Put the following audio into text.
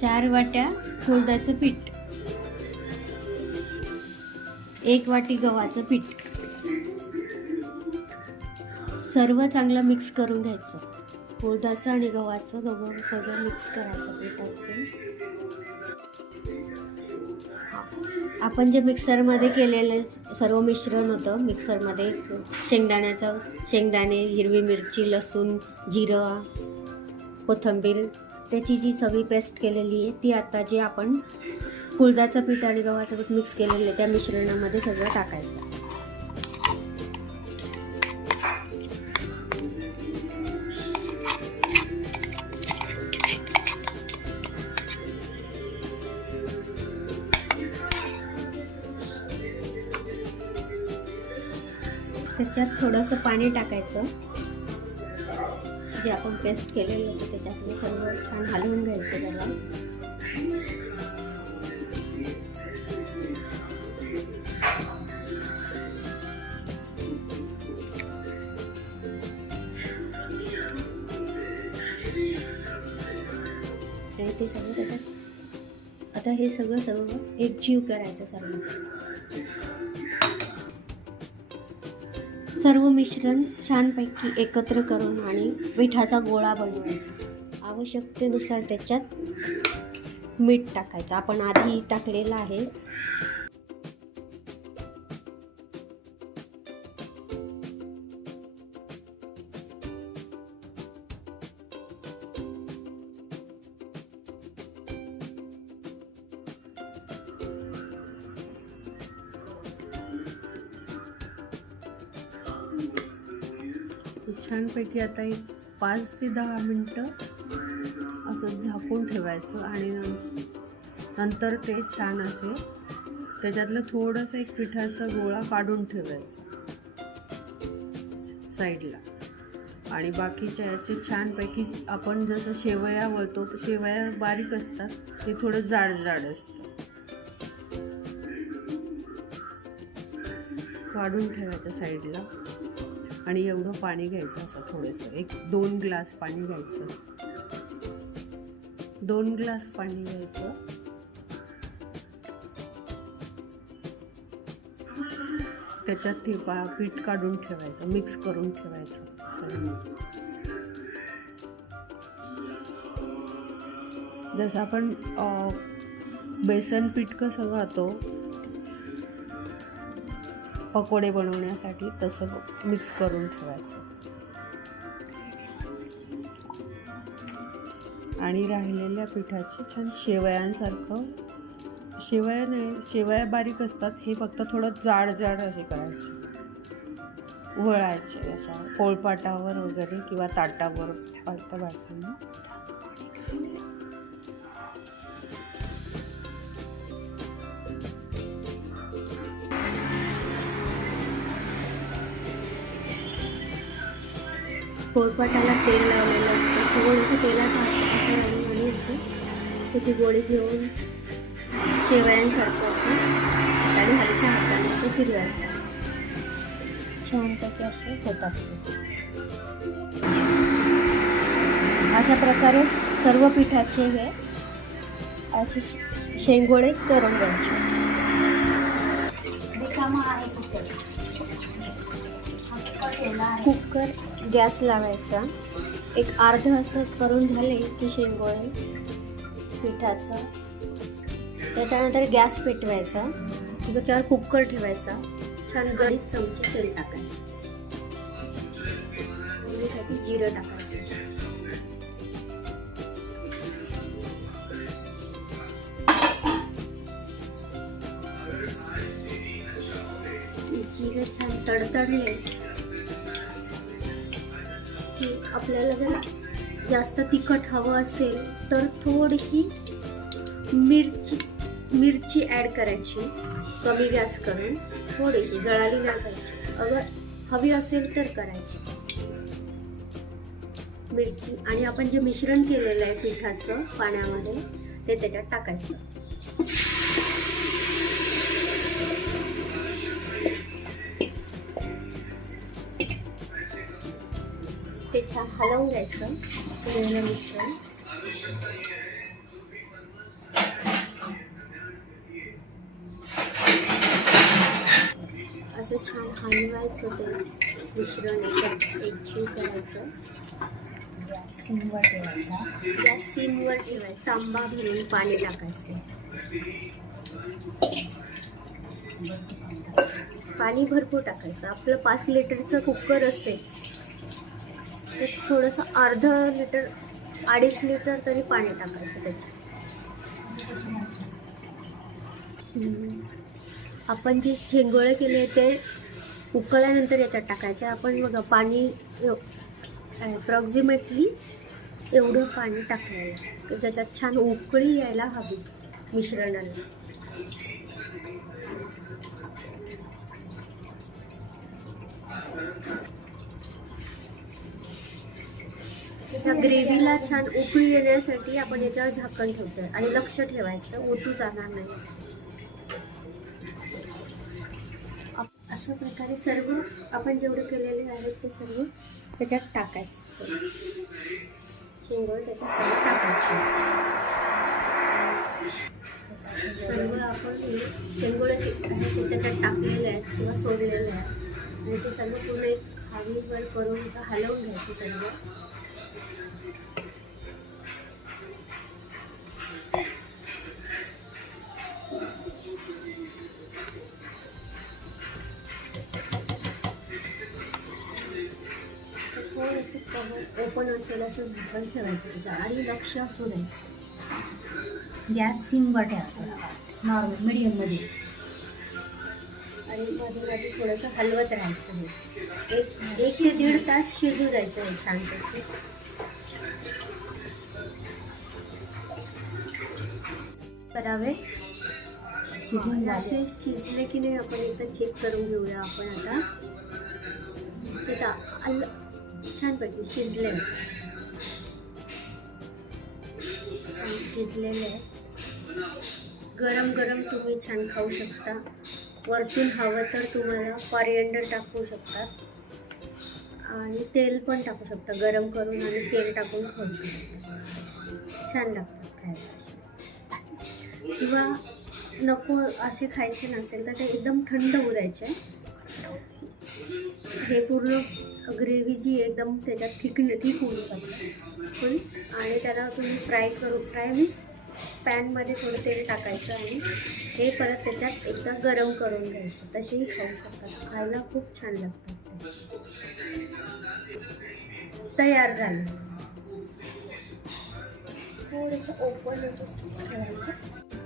चार वाट्या उडदाचं पीठ. एक वाटी गव्हाचं पीठ. सर्व चांगलं मिक्स करून घ्यायचं. उडदाचं आणि गव्हाचं दोघं सगळं मिक्स करायचं पिठात आपण जे मिक्सरमध्ये केलेलं सर्व मिश्रण होतं मिक्सरमध्ये शेंगदाण्याचं शेंगदाणे हिरवी मिरची लसूण जिरं कोथिंबीर त्याची जी सगळी पेस्ट केलेली आहे ती आता जी आपण कुळदाचं पीठ आणि गव्हाचं पीठ मिक्स केलेलं आहे त्या मिश्रणामध्ये सगळं टाकायचं. त्याच्यात थोडंसं पाणी टाकायचं. जे आपण पेस्ट केलेलं होतं त्याच्यातले सर्व छान हलवून घ्यायचं त्याला. आणि ते सगळं त्याच्यात? आता हे सगळं सर्व एकजीव करायचं सर्व. सर्व मिश्रण छानपैकी एकत्र करून आणि पिठाचा गोळा बनवायचा. आवश्यकतेनुसार त्याच्यात मीठ टाकायचं. आपण आधी टाकलेलं आहे. छानपैकी आता एक पाच ते दहा मिनटं असं झाकून ठेवायचं आणि नंतर ते छान असे त्याच्यातलं थोडंसं एक पिठाचा गोळा काढून ठेवायचा साईडला. आणि बाकीच्या याचे छानपैकी आपण जसं शेवया वळतो तर शेवया बारीक असतात ते थोडं जाड जाड असतं. काढून ठेवायचं साईडला. आणि एवढं पाणी घ्यायचं असं थोडंसं. एक दोन ग्लास पाणी घ्यायचं. दोन ग्लास पाणी घ्यायचं. त्याच्यात ते पा पीठ काढून ठेवायचं मिक्स करून ठेवायचं. जसं आपण बेसन पीठ कसं घातो पकोडे बनवण्यासाठी तसं मिक्स करून ठेवायचं. आणि राहिलेल्या पिठाची छान शेवयांसारखं शेवया नाही शेवया बारीक असतात हे फक्त थोडं जाड जाड असे करायचे. वळायचे अशा पोळपाटावर वगैरे किंवा ताटावर पालत्या बाजूने पोळपाटाला तेल लावलेलं असतं. थोडंसं तेलाचं असं आणि असं त्याची गोळी घेऊन शेवयांसारखं असं आणि हलक्या हाताने असं फिरवायचं. छानपैकी असं होतात ते. अशा प्रकारे सर्व पिठाचे हे असे शेंगोळे करून घ्यायचे कुकर गॅस लावायचा. एक अर्ध असं करून झाले की शेंगोळे पिठाचं. त्याच्यानंतर गॅस पेटवायचा. त्याच्यावर कुकर ठेवायचा. छान गरीब चमचे तेल टाकायचं. जिरं टाकायचं. आपल्याला जर जास्त तिखट हवं असेल तर थोडीशी मिरची मिरची ॲड करायची. कमी गॅस करून थोडीशी जळाली ना करायची अगर हवी असेल तर करायची. मिरची आणि आपण जे मिश्रण केलेलं आहे पिठाचं पाण्यामध्ये ते त्याच्यात टाकायचं. ते छान हलवून घ्यायचं. वेगळं मिश्रण. असं छान हलवायचं ते मिश्रण एकजीव करायचं सिमवर ठेवायचा त्या सिमवर ठेवायचं. तांबा भरून पाणी टाकायचे. पाणी भरपूर टाकायचं. आपलं पाच लिटरचं कुकर असते ते थोडंसं अर्ध लिटर अडीच लिटर तरी पाणी टाकायचं त्याच्यात. आपण जे शेंगोळे केले ते उकळल्यानंतर याच्यात टाकायचे. आपण बघा पाणी अप्रॉक्झिमेटली एवढं पाणी टाकलेलं त्याच्यात छान उकळी यायला हवी मिश्रणाला ह्या ग्रेव्हीला छान उकळी येण्यासाठी आपण याच्यावर झाकण ठेवतोय. आणि लक्ष ठेवायचं ओतू जाणार नाही. अशा प्रकारे सर्व आपण जेवढे केलेले आहेत ते सर्व त्याच्यात टाकायचे. सर्व त्याच्यात सर्व टाकायचे. सर्व आपण शेंगोळे आहेत ते त्याच्यात टाकलेले आहेत किंवा सोडलेले आहेत. आणि ते सर्व पूर्ण एक हवीवर करून हलवून घ्यायचे सर्व. ओपन असेल असं झाकण ठेवायचं आणि लक्ष असू द्यायचं. गॅस सिमवर ठेवायचा. नॉर्मल मिडियममध्ये आणि मध्ये मध्ये थोडंसं हलवत राहायचं हे. एक एक ते दीड तास शिजू द्यायचं हे छानपैकी. करावे शिजून असे शिजले की नाही आपण एकदा चेक करून घेऊया आपण आता. छानपैकी शिजले छान शिजलेले. आहे गरम गरम तुम्ही छान खाऊ शकता. वरतून हवं तर तुम्हाला कॉरिएंडर टाकू शकता. आणि तेल पण टाकू शकता गरम करून आणि तेल टाकून खाऊ शकता. छान लागतात खायला. किंवा नको असे खायचे नसेल तर ते एकदम थंड होऊ द्यायचे. हे पूर्ण ग्रेव्ही जी एकदम त्याच्यात थिक थिक होऊन जाते. पण आणि त्याला तुम्ही फ्राय करू फ्राय मीन्स पॅनमध्ये थोडं तेल टाकायचं आणि हे परत त्याच्यात एकदा गरम करून घ्यायचं. तसेही खाऊ शकतात. खायला खूप छान लागतात तयार झालं. थोडंसं ओपन असं ठेवायचं.